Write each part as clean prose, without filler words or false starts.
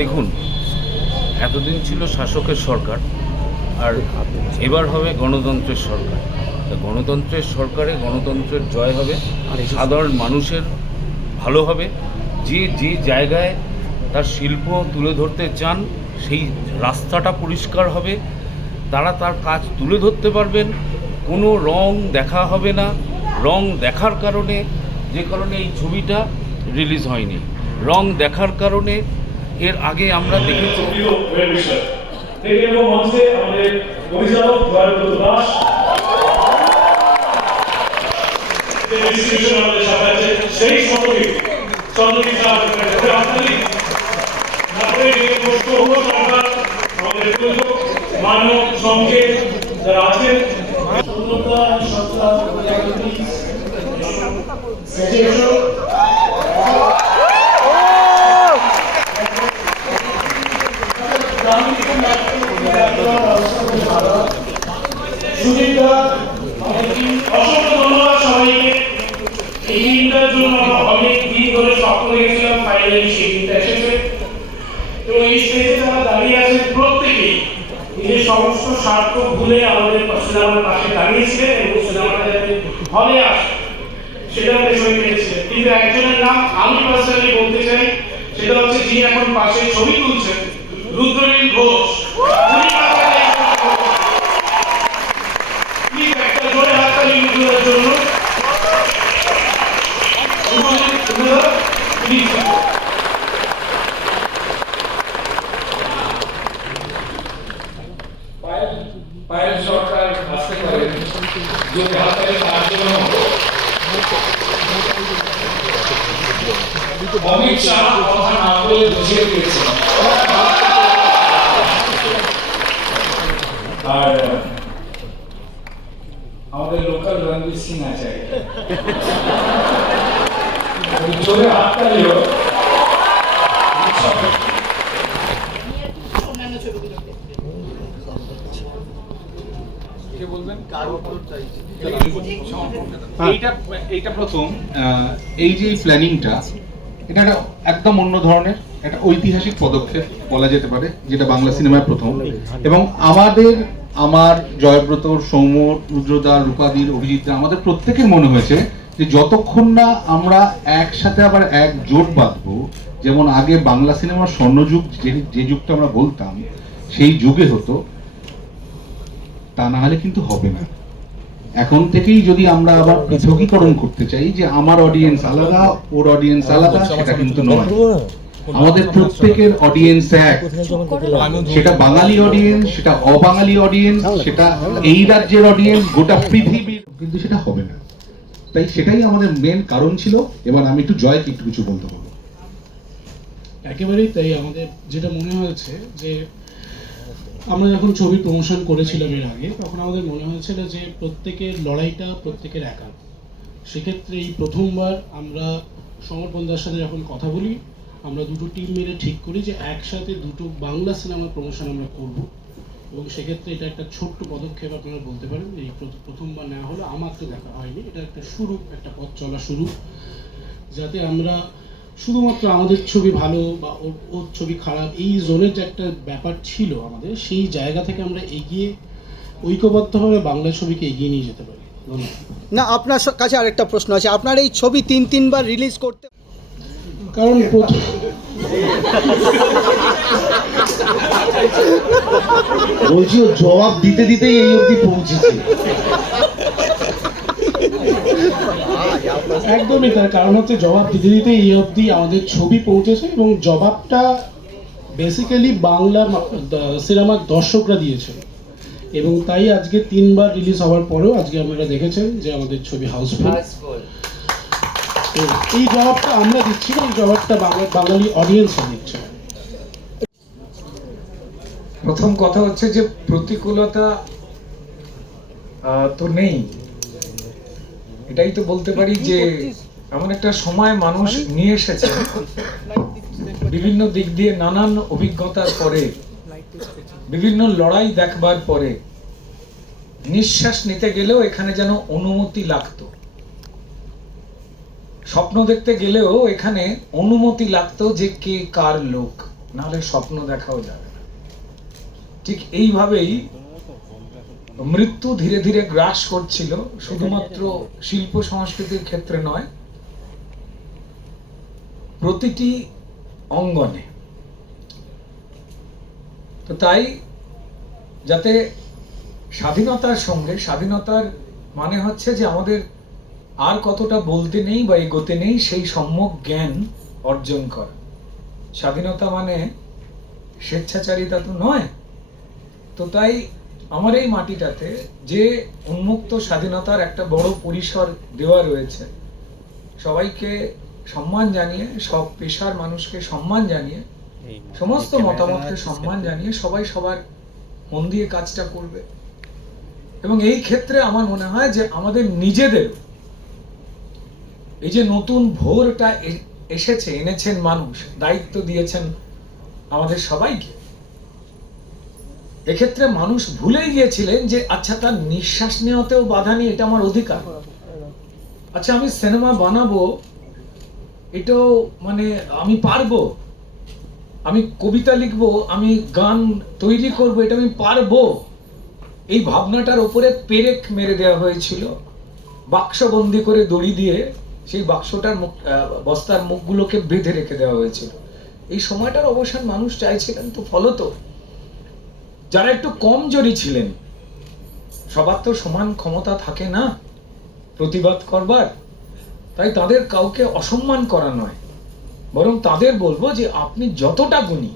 দেখুন, এতদিন ছিল শাসকের সরকার, আর এবার হবে গণতন্ত্রের সরকার। গণতন্ত্রের সরকারে গণতন্ত্রের জয় হবে, সাধারণ মানুষের ভালো হবে। যে জায়গায় তার শিল্প তুলে ধরতে চান সেই রাস্তাটা পরিষ্কার হবে, তারা তার কাজ তুলে ধরতে পারবেন। কোনো রং দেখা হবে না। রং দেখার কারণে, যে কারণে এই ছবিটা রিলিজ হয়নি, রং দেখার কারণে এর আগে আমরা দেখেছি। মানব সঙ্গে যারা আছেন অসংখ্য ধন্যবাদ সবাইকে। এই দিনটার জন্য আমরা অনেক দিন ধরে স্বপ্ন দেখেছিলাম, ফাইনালি সেই দিনটা এসেছে। এবং এই স্টেজে যারা দাঁড়িয়ে আছেন প্রত্যেকেই নিজের সমস্ত স্বার্থ ভুলে আমাদের সিনেমার পাশে দাঁড়িয়েছিলেন এবং সিনেমাটা যাতে হলে আসে সেটা পেছনে পেয়েছিলেন। কিন্তু একজনের নাম আমি পার্সোনালি বলতে চাই, সেটা হচ্ছে যিনি এখন পাশে ছবি তুলছেন, রুদ্রনীল ঘোষ। একটা জোরে হাততালি রুদ্রের জন্য। পায়েল সরকার আসতে পারে যদি হাততালি তার জন্য। অমিত শাহ কথা না বলে বুঝিয়ে দিয়েছে। আর আমাদের লোকাল রণবীর সিং আছে, জোরে হাততালিও। এইটা প্রথম, এই যে প্ল্যানিংটা, এটা একদম অন্য ধরনের একটা ঐতিহাসিক পদক্ষেপ বলা যেতে পারে, যেটা বাংলা সিনেমায় প্রথম। এবং আমার জয়ব্রত, সৌম্য, রুদ্রদার, রূপাদির, অভিজিৎদা, আমাদের প্রত্যেকের মনে হয়েছে যে যতক্ষণ না আমরা একসাথে আবার এক জোট বাঁধবো, যেমন আগে বাংলা সিনেমার স্বর্ণযুগ যে যুগটা আমরা বলতাম সেই যুগে হতো, তা না হলে কিন্তু হবে না। এখন থেকেই যদি আমরা আবার পৃথকীকরণ করতে চাই যে আমার অডিয়েন্স আলাদা, ওর অডিয়েন্স আলাদা, সেটা কিন্তু নয়। আমাদের প্রত্যেকের অডিয়েন্স এক, সেটা বাঙালি অডিয়েন্স, সেটা অবাঙালি অডিয়েন্স, সেটা এই রাজ্যের অডিয়েন্স, গোটা পৃথিবীর, কিন্তু সেটা হবে না। তাই সেটাই আমাদের মেন কারণ ছিল। এবার আমি একটু জয়কে একটু কিছু বলতে পারবো। একেবারেই তাই। আমাদের যেটা মনে হয়েছে যে আমরা যখন ছবি প্রমোশন করেছিলাম এর আগে, তখন আমাদের মনে হয়েছিল যে প্রত্যেকের লড়াইটা প্রত্যেকের একা। সেক্ষেত্রে এই প্রথমবার আমরা সমর্পণদার সাথে যখন কথা বলি, আমরা দুটো টিম মিলে ঠিক করি যে একসাথে দুটো বাংলা সিনেমার প্রমোশন আমরা করব। এবং সেক্ষেত্রে এটা একটা ছোট্ট পদক্ষেপ আপনারা বলতে পারেন। এই প্রথমবার নেওয়া হলো, আমার তো দেখা হয়নি, এটা একটা শুরু, একটা পথ চলা শুরু, যাতে আমরা শুধুমাত্র আমাদের ছবি ভালো বা ওর ছবি খারাপ এই জোনের যে একটা ব্যাপার ছিল আমাদের, সেই জায়গা থেকে আমরা এগিয়ে ঐক্যবদ্ধভাবে বাংলা ছবিকে এগিয়ে নিয়ে যেতে পারি। ধন্যবাদ। না, আপনার কাছে আরেকটা প্রশ্ন আছে। আপনার এই ছবি তিনবার রিলিজ করতে, কারণ বলছি ও জবাব দিতে দিতেই এই অবধি পৌঁছেছে। একদমই তার কারণ হচ্ছে জবাব দিতে দিতে এই অবধি আমাদের ছবি পৌঁছেছে, এবং জবাবটা বেসিক্যালি বাংলা সিনেমার দর্শকরা দিয়েছে। এবং তাই আজকে 3বার রিলিজ হওয়ার পরেও আজকে আপনারা দেখেছেন যে আমাদের ছবি হাউসফুল। এই জবাবটা আমরা দিচ্ছি না, এই জবাবটা বাঙালি অডিয়েন্সরা দিচ্ছে। প্রথম কথা হচ্ছে যে প্রতিকূলতা তো নেই, এটাই তো বলতে পারি যে এমন একটা সময় মানুষ নিয়ে এসেছে বিভিন্ন দিক দিয়ে নানান অভিজ্ঞতার পরে, বিভিন্ন লড়াই দেখবার পরে নিঃশ্বাস নিতে গেলেও এখানে যেন অনুমতি লাগতো। স্বপ্ন দেখতে গেলেও এখানে অনুমতি লাগতো যে কে কার লোক। নাহলে স্বপ্ন দেখাও যাবে না। ঠিক এইভাবেই মৃত্যু ধীরে ধীরে গ্রাস করছিল, শুধুমাত্র শিল্প সংস্কৃতির ক্ষেত্রে নয়, প্রতিটি অঙ্গনে। তো তাই যাতে স্বাধীনতার সঙ্গে, স্বাধীনতার মানে হচ্ছে যে আমাদের আর কতটা বলতে নেই বা এগোতে নেই, সেই সম্যক জ্ঞান অর্জন করা। স্বাধীনতা মানে স্বেচ্ছাচারিতা তো নয়। তো তাই আমার এই মাটিটাতে যে উন্মুক্ত স্বাধীনতার একটা বড় পরিসর দেওয়া রয়েছে, সবাইকে সম্মান জানিয়ে, সব পেশার মানুষকে সম্মান জানিয়ে, সমস্ত মতামতকে সম্মান জানিয়ে সবাই সবার মন দিয়ে কাজটা করবে। এবং এই ক্ষেত্রে আমার মনে হয় যে আমাদের নিজেদের এই যে নতুন ভোরটা এসেছে, এনেছেন মানুষ, দায়িত্ব দিয়েছেন আমাদের সবাইকে, এক্ষেত্রে মানুষ ভুলেই গিয়েছিলেন যে আচ্ছা তার নিঃশ্বাস নেওয়াতেও বাধা নেই, এটা আমার অধিকার। আচ্ছা আমি সিনেমা বানাবো, এটাও মানে আমি পারবো। আমি কবিতা লিখবো, আমি গান তৈরি করবো, এটা আমি পারবো। এই ভাবনাটার উপরে পেরেক মেরে দেওয়া হয়েছিল, বাক্সবন্দি করে দড়ি দিয়ে সেই বাক্সটার বস্তার মুখগুলোকে বেঁধে রেখে দেওয়া হয়েছিল। এই সময়টার অবসান মানুষ চাইছিলেন। তো ফলত যারা একটু কমজোরি ছিলেন, সবার তো সমান ক্ষমতা থাকে না প্রতিবাদ করবার, তাই তাদের কাউকে অসম্মান করা নয়, বরং তাদের বলবো যে আপনি যতটা গুণী,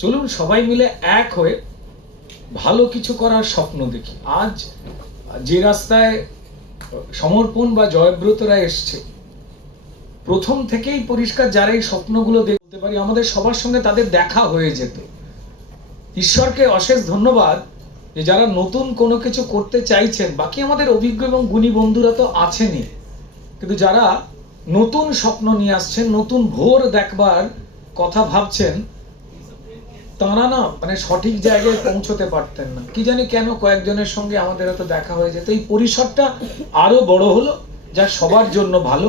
চলুন সবাই মিলে এক হয়ে ভালো কিছু করার স্বপ্ন দেখি। আজ যে রাস্তায় সমর্পণ বা জয়ব্রতরা এসছে, প্রথম থেকেই পরিষ্কার যারা এই স্বপ্নগুলো দেখতে পারি, আমাদের সবার সঙ্গে তাদের দেখা হয়ে যেত। ঈশ্বরকে অশেষ ধন্যবাদ যে যারা নতুন কোনো কিছু করতে চাইছেন, বাকি আমাদের অভিজ্ঞ এবং গুণী বন্ধুরা তো আছেনই, কিন্তু যারা নতুন স্বপ্ন নিয়ে আসছেন, নতুন ভোর দেখবার কথা ভাবছেন, তারা না মানে সঠিক জায়গায় পৌঁছতে পারতেন না। কি জানি কেন কয়েকজনের সঙ্গে আমাদের হয়তো দেখা হয়ে যেত। এই পরিসরটা আরো বড় হলো, যা সবার জন্য ভালো,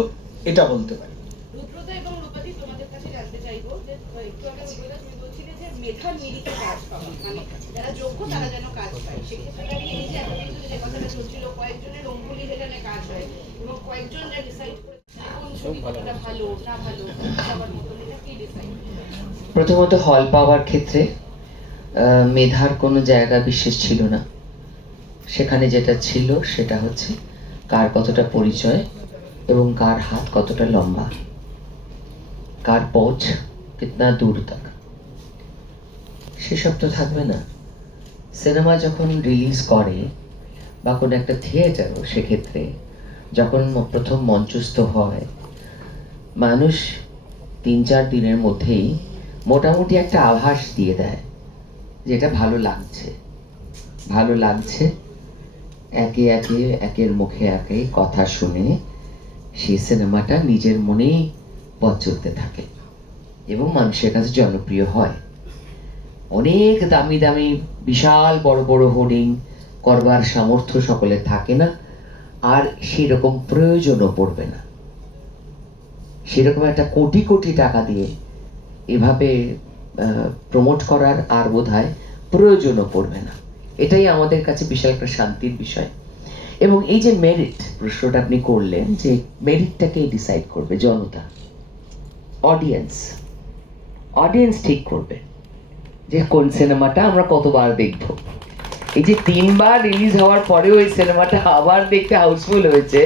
এটা বলতে পারি। রুদ্রদা এবং রূপাদি, তোমাদের কাছে জানতে চাইবো যে একটু আগে রুদ্রদা তুমি বলছিলে যে মেধার নিরিখে কাজ পাবে, মানে যারা যোগ্য তারা যেন কাজ পায়। সেক্ষেত্রে দাঁড়িয়ে এই যে এতদিন ধরে যে কথাটা চলছিল, কয়েকজনের অঙ্গুলি হেলানে কাজ হয় এবং কয়েকজন যা ডিসাইড করে কোন ছবি কতটা ভালো না ভালো সবার মতন, এটা কি ডিসাইড? প্রথমত হল পাওয়ার ক্ষেত্রে মেধার কোনো জায়গা বিশেষ ছিল না। সেখানে যেটা ছিল সেটা হচ্ছে কার কতটা পরিচয় এবং কার হাত কতটা লম্বা, কার পৌঁছ কিতনা দূর তক, সেসব তো থাকবে না। সিনেমা যখন রিলিজ করে বা কোনো একটা থিয়েটারও, সেক্ষেত্রে যখন প্রথম মঞ্চস্থ হয়, মানুষ 3-4 দিনের মধ্যেই মোটামুটি একটা আভাস দিয়ে দেয় যেটা ভালো লাগছে, ভালো লাগছে। একে একে একের মুখে একে কথা শুনে সেই সিনেমাটা নিজের মনেই পথ চলতে থাকে এবং মানুষের কাছে জনপ্রিয় হয়। অনেক দামি দামি বিশাল বড় বড় হোর্ডিং করবার সামর্থ্য সকলের থাকে না, আর সেরকম প্রয়োজনও পড়বে না। সেরকম একটা কোটি কোটি টাকা দিয়ে এভাবে প্রমোট করার আর বোধহয় প্রয়োজনও পড়বে না। এটাই আমাদের কাছে বিশাল একটা শান্তির বিষয়। এবং এই যে মেরিট প্রশ্নটা আপনি করলেন, যে মেরিটটাকে ডিসাইড করবে জনতা, অডিয়েন্স ঠিক করবে যে কোন সিনেমাটা আমরা কতবার দেখব। এই যে 3 বার রিলিজ হওয়ার পরেও এই সিনেমাটা আবার দেখতে হাউসফুল হয়েছে।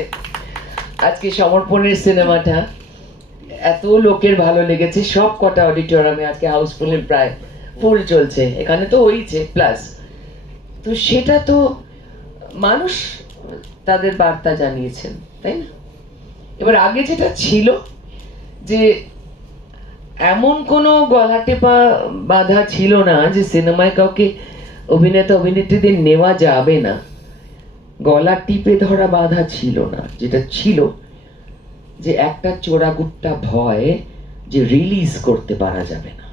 আজকে সমর্পণের সিনেমাটা এত লোকের ভালো লেগেছে, সব কটা অডিটোরিয়ামে আজকে হাউসফুলের প্রায় ফুল চলছে, এখানে তো হয়েছে প্লাস। তো সেটা তো মানুষ তাদের বার্তা জানিয়েছেন, তাই না? এবার আগে যেটা ছিল যে এমন কোনো গলা টেপা বাধা ছিল না যে সিনেমায় কাউকে অভিনেতা অভিনেত্রীদের নেওয়া যাবে না, গলা টিপে ধরা বাধা ছিল না। যেটা ছিল যে একটা চোরাগুট্টা ভয় যে রিলিজ করতে পারা যাবে না,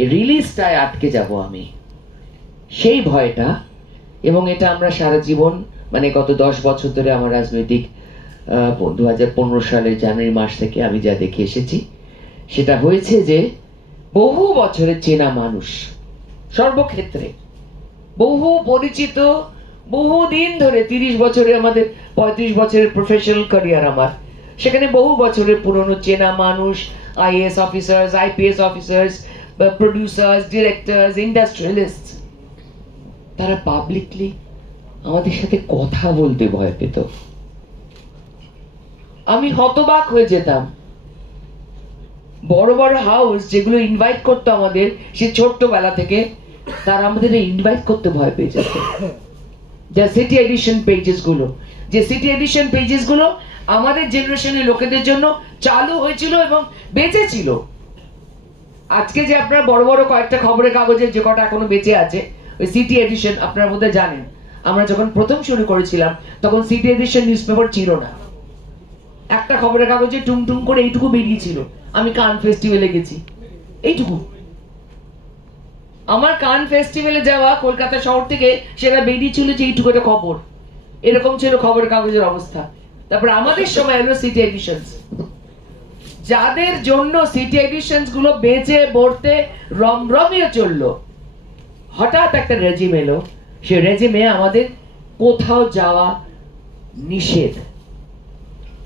এই রিলিজটায় আটকে যাব আমি, সেই ভয়টা। এবং এটা আমরা সারা জীবন, মানে গত 10 বছর ধরে আমার রাজনৈতিক 2015 সালের জানুয়ারি মাস থেকে আমি যা দেখে এসেছি, সেটা হয়েছে যে বহু বছরের চেনা মানুষ, সর্বক্ষেত্রে বহু পরিচিত, বহু দিন ধরে 30 বছরে, আমাদের 35 বছরের প্রফেশনাল ক্যারিয়ার আমার, সেখানে বহু বছরের পুরনো চেনা মানুষ, IAS officers, IPS officers, producers, directors, industrialist, তারা পাবলিকলি আমাদের সাথে কথা বলতে ভয় পেত। আমি হতবাক হয়ে যেতাম। বড় বড় হাউস যেগুলো ইনভাইট করতো আমাদের সে ছোট্টবেলা থেকে, তারা আমাদের ইনভাইট করতে ভয় পেয়ে যেত। যা সিটি এডিশন পেজেস গুলো আমাদের জেনারেশনের লোকেদের জন্য চালু হয়েছিল এবং বেঁচে ছিল। আজকে যে আপনারা বড় বড় কয়েকটা খবরের কাগজের যে কটা এখনো বেঁচে আছে, ওই সিটি এডিশন, আপনারা বোধহয় জানেন, আমরা যখন প্রথম শুরু করেছিলাম তখন সিটি এডিশন নিউজ পেপার ছিল না। একটা খবরের কাগজে টুমটুম করে এইটুকু বেরিয়েছিল, আমি কান ফেস্টিভ্যালে গেছি, এইটুকু। আমার কান ফেস্টিভ্যালে যাওয়া কলকাতা শহর থেকে সেটা বেরিয়েছিল যে এইটুকু একটা খবর, এরকম ছিল খবরের কাগজের অবস্থা। তারপর আমাদের সময় এলো সিটি এডিশনস, যাদের জন্য সিটি এডিশনস গুলো বেঁচে বর্তে রমরমিয়ে চললো। হঠাৎ একটা রেজিম এলো, সে রেজিমে আমাদের কোথাও যাওয়া নিষেধ,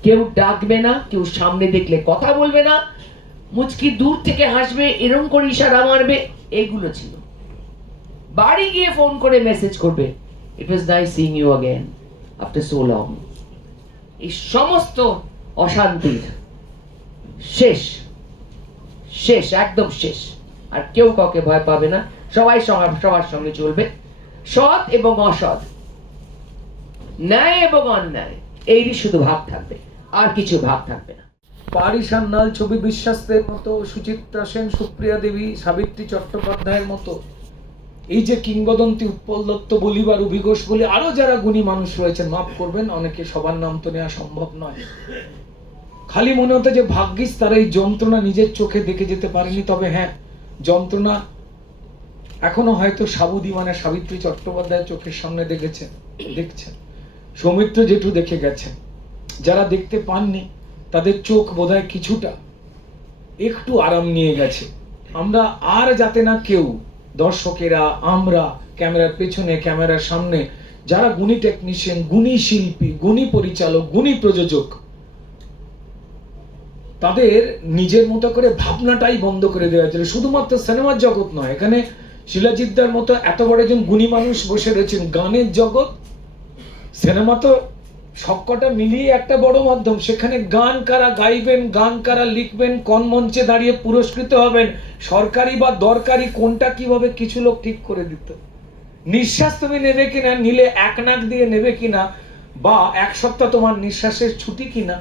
কেউ ডাকবে না, কেউ সামনে দেখলে কথা বলবে না, মুচকি দূর থেকে হাসবে, এরম করে ইশারা মারবে, এগুলো ছিল। বাড়ি গিয়ে ফোন করে মেসেজ করবে, it was nice seeing you again after so long. এই সমস্ত অশান্তির শেষ, একদম শেষ। আর কেউ কাউকে ভয় পাবে না, সবাই সবার সঙ্গে চলবে, সৎ এবং অসৎ, ন্যায় এবং অন্যায়, এইরই শুধু ভাব থাকবে, আর কিছু ভাব থাকবে না। পারি সান্যাল, ছবি বিশ্বাসের মতো, সুচিত্রা সেন, সুপ্রিয়া দেবী, সাবিত্রী চট্টোপাধ্যায়ের মতো, এই যে কিংবদন্তি, উৎপল দত্ত বলি বা রবি ঘোষ বলি, আরো যারা গুণী মানুষ রয়েছেন, মাফ করবেন অনেকে সবার নাম তো নেওয়া সম্ভব নয়। খালি মনে হতো যে ভাগ্যিস তারা এই যন্ত্রণা নিজের চোখে দেখে যেতে পারেনি। তবে হ্যাঁ, যন্ত্রণা এখনো হয়তো সাবুদি মানে সাবিত্রী চট্টোপাধ্যায়ের চোখের সামনে দেখছেন। সৌমিত্র জেঠু দেখে গেছেন। যারা দেখতে পাননি তাদের চোখ বোধহয় কিছুটা একটু আরাম নিয়ে গেছে। আমরা আর যাতে না কেউ, দর্শকেরা, আমরা, ক্যামেরার পেছনে, ক্যামেরার সামনে যারা গুণী টেকনিশিয়ান, গুণী শিল্পী, গুণী পরিচালক, গুণী প্রযোজক, তাদের নিজের মতো করে ভাবনাটাই বন্ধ করে দেওয়া হয়েছিল। শুধুমাত্র সিনেমার জগৎ নয়, এখানে শিলাজিৎদার মতো এত বড় একজন গুণী মানুষ বসে রয়েছেন। গানের জগৎ, সিনেমা তো সবকটা মিলিয়ে একটা বড় মাধ্যম। সেখানে গান কারা গাইবেন, গান কারা লিখবেন, কোন মঞ্চে দাঁড়িয়ে পুরস্কৃত হবেন, সরকারি বা দরকারি কোনটা কিভাবে কিছু লোক ঠিক করে দিত। নিঃশ্বাস তুমি নেবে কিনা, নিলে এক নাক দিয়ে নেবে কিনা, বা এক সপ্তাহ তোমার নিঃশ্বাসের ছুটি কিনা,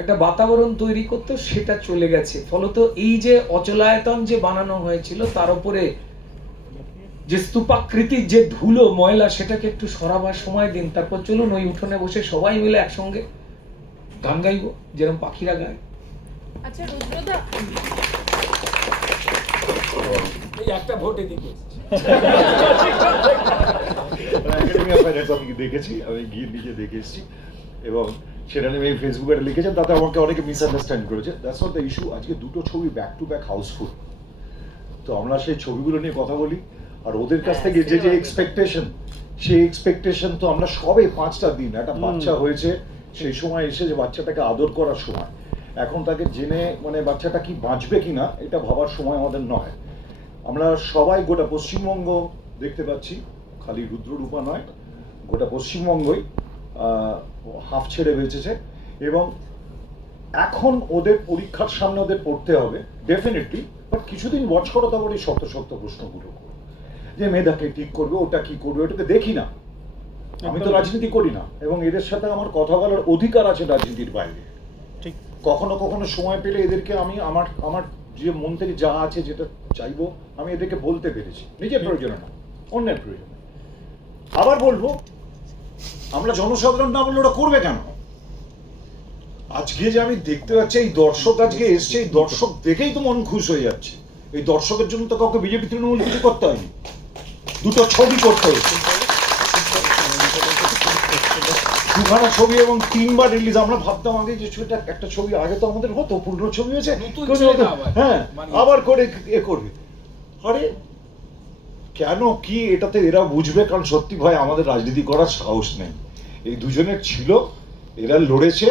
একটা বাতাবরণ তৈরি করতো, সেটা চলে গেছে। ফলত এই যে অচলায়তন যে বানানো হয়েছিল, তার উপরে যে স্তূপাকৃতির যে ধুলো ময়লা, সেটাকে একটু সরাবার সময় দিন। তারপর চলুন ওই উঠোনে বসে সবাই মিলে একসঙ্গে গান গাইবো, যেরকম পাখিরা গায়। আচ্ছা রুদ্রদা, এই একটা ভোট এদিকে একাডেমি অফ ফাইন আর্টস আমি দেখেছি, আমি গিয়ে নিজে দেখে এসেছি, এবং সেটা নিয়ে আমি ফেসবুকে লিখেছেন, তাতে আমাকে অনেকে মিসআন্ডারস্ট্যান্ড করেছে। That's not the issue. আজকে দুটো ছবি ব্যাক টু ব্যাক হাউসফুল, তো আমরা সেই ছবিগুলো নিয়ে কথা বলি। আর ওদের কাছ থেকে যে যে এক্সপেকটেশন, সেই এক্সপেকটেশন তো আমরা সবে 5টা দিন, একটা বাচ্চা হয়েছে, সেই সময় এসে যে বাচ্চাটাকে আদর করার সময়, এখন তাকে জেনে মানে বাচ্চাটা কি বাঁচবে কিনা এটা ভাবার সময় আমাদের নয়। আমরা সবাই গোটা পশ্চিমবঙ্গ দেখতে পাচ্ছি, খালি রুদ্ররূপা নয়, গোটা পশ্চিমবঙ্গই হাফ ছেড়ে বেঁচেছে। এবং এখন ওদের পরীক্ষার সামনে ওদের পড়তে হবে ডেফিনেটলি, বাট কিছুদিন ওয়াচ করো, তারপর এই শক্ত শক্ত প্রশ্নগুলো করো, যে মেধাকে ঠিক করবে, ওটা কি করবে, ওটাকে দেখি না। আমি তো রাজনীতি করি না, এবং এদের সাথে আমার কথা বলার অধিকার আছে রাজনীতির বাইরে। ঠিক কখনো কখনো সময় পেলে এদেরকে আমি আমার যে মন থেকে যা আছে, যেটা চাইবো, আমি এদেরকে বলতে পেরেছি, নিজের প্রয়োজনে না, অন্যের প্রয়োজনে। আবার বলবো, আমরা জনসাধারণ না বললে ওরা করবে কেন? আজকে যে আমি দেখতে পাচ্ছি এই দর্শক আজকে এসছে, এই দর্শক দেখেই তো মন খুশ হয়ে যাচ্ছে। এই দর্শকের জন্য তো কাউকে বিজেপি তৃণমূল কিছু করতে হয়নি, দুটো ছবি করতে হয়েছে। দুখানা ছবি এবং 3বার রিলিজ। আমরা ভাবতাম আগে যে ছবিটা একটা ছবি আগে তো আমাদের হতো, পুরনো ছবি হয়েছে, হ্যাঁ আবার করে এ করবে। আরে কেন কি এটাতে এরা বুঝবে, কারণ সত্যি ভাই আমাদের রাজনীতি করার সাহস নেই। এই দুজনের ছিল, এরা লড়েছে,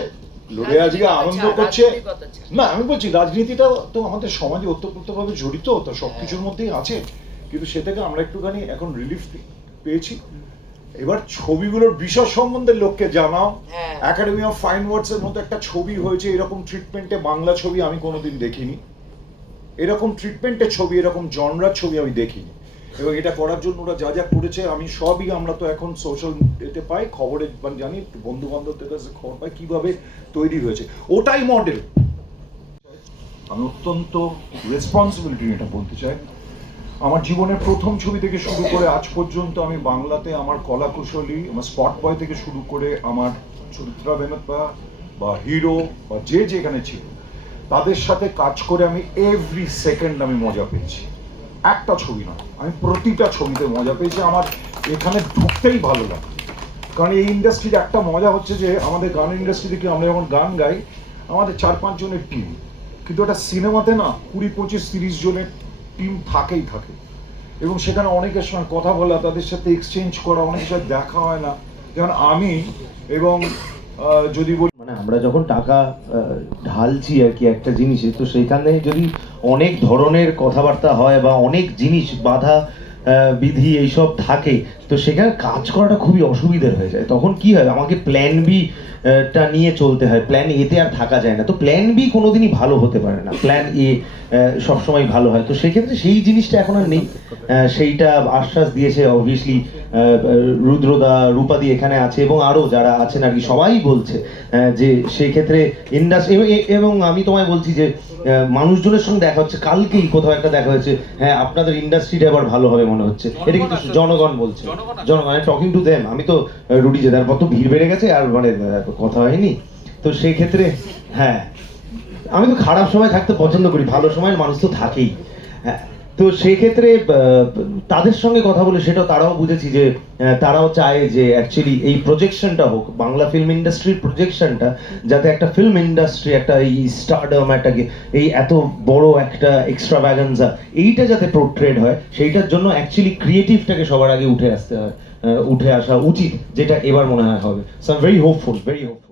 লড়ে আজকে আনন্দ করছে। না আমি বলছি রাজনীতিটা তো আমাদের সমাজে ওতপ্রোতভাবে জড়িত, তো সবকিছুর মধ্যেই আছে, কিন্তু সে থেকে আমরা একটুখানি এখন রিলিফ পেয়েছি। এবার ছবিগুলোর বিষয় সম্বন্ধে লোককে জানাও। একাডেমি অফ ফাইন ওয়ার্ডস এর মতো একটা ছবি হয়েছে, এরকম ট্রিটমেন্টে বাংলা ছবি আমি কোনোদিন দেখিনি, এরকম ট্রিটমেন্টের ছবি, এরকম জনরার ছবি আমি দেখিনি। এবং এটা করার জন্য ওরা যা যা করেছে আমি সবই, আমরা তো এখন সোশ্যাল এতে পাই, খবরে জানি, বন্ধু বান্ধবদের কাছে খবর পাই কিভাবে তৈরি হয়েছে, ওটাই মডেল। আমি অত্যন্ত রেসপন্সিবিলিটি এটা বলতে চাই। আমার জীবনের প্রথম ছবি থেকে শুরু করে আজ পর্যন্ত আমি বাংলাতে আমার কলাকুশলী, আমার স্পট বয় থেকে শুরু করে আমার চরিত্রা বেনপ্পা বা হিরো বা যে যেখানে ছিল তাদের সাথে কাজ করে আমি এভরি সেকেন্ড আমি মজা পেয়েছি। একটা ছবি না, আমি প্রতিটা ছবিতে মজা পেয়েছি। আমার এখানে ঢুকতেই ভালো লাগে, কারণ এই ইন্ডাস্ট্রির একটা মজা হচ্ছে যে আমাদের গান ইন্ডাস্ট্রিতে কি আমরা যখন গান গাই আমাদের 4-5 জনের টিম, কিন্তু একটা সিনেমাতে না 20-25-30 জনের টিম থাকেই থাকে। এবং সেখানে অনেকের সঙ্গে কথা বলা, তাদের সাথে এক্সচেঞ্জ করা, অনেকের সাথে দেখা হয় না। যেমন আমি এবং যদি বলি মানে আমরা যখন টাকা ঢালছি আর কি একটা জিনিসে, তো সেইখানে যদি অনেক ধরনের কথাবার্তা হয় বা অনেক জিনিস বাধা বিধি এইসব থাকে, তো সেখানে কাজ করাটা খুবই অসুবিধার হয়ে যায়। তখন কি হয়, আমাকে প্ল্যান বি টা নিয়ে চলতে হয়, প্ল্যান এতে আর থাকা যায় না। তো প্ল্যান বি কোনোদিনই ভালো হতে পারে না, প্ল্যান এ সবসময় ভালো হয়। তো সেক্ষেত্রে সেই জিনিসটা এখন আর নেই, সেইটা আশ্বাস দিয়েছে অবভিয়াসলি রুদ্রদা, রূপাদি এখানে আছে এবং আরও যারা আছেন আর কি, সবাই বলছে যে সেই ক্ষেত্রে ইন্ডাস্ট্রি। এবং আমি তোমায় বলছি যে মানুষজনের সঙ্গে দেখা হচ্ছে, কালকেই কোথাও একটা দেখা হয়েছে, হ্যাঁ আপনাদের ইন্ডাস্ট্রিটা এবার ভালো হবে মনে হচ্ছে, এটা কিন্তু জনগণ বলছে, জনগণ টকিং টু দেম। আমি তো রুডি জেদার কত ভিড় বেড়ে গেছে আর মানে কথা হয়নি। তো সেই ক্ষেত্রে হ্যাঁ, আমি তো খারাপ সময় থাকতে পছন্দ করি, ভালো সময়ের মানুষ তো থাকেই। হ্যাঁ, তো সেই ক্ষেত্রে তাদের সঙ্গে কথা বলে সেটাও তারাও বুঝেছি যে তারাও চায় যে অ্যাকচুয়ালি এই প্রজেকশনটা হোক, বাংলা ফিল্ম ইন্ডাস্ট্রির প্রজেকশনটা, যাতে একটা ফিল্ম ইন্ডাস্ট্রি, একটা এই স্টারডম, একটা এই এত বড় একটা এক্সট্রাভ্যাগান্সা, এইটা যাতে পোর্ট্রেড হয়, সেইটার জন্য অ্যাকচুয়ালি ক্রিয়েটিভটাকে সবার আগে উঠে আসা উচিত, যেটা এবার মনে হয় হবে। So I am very hopeful, very hopeful.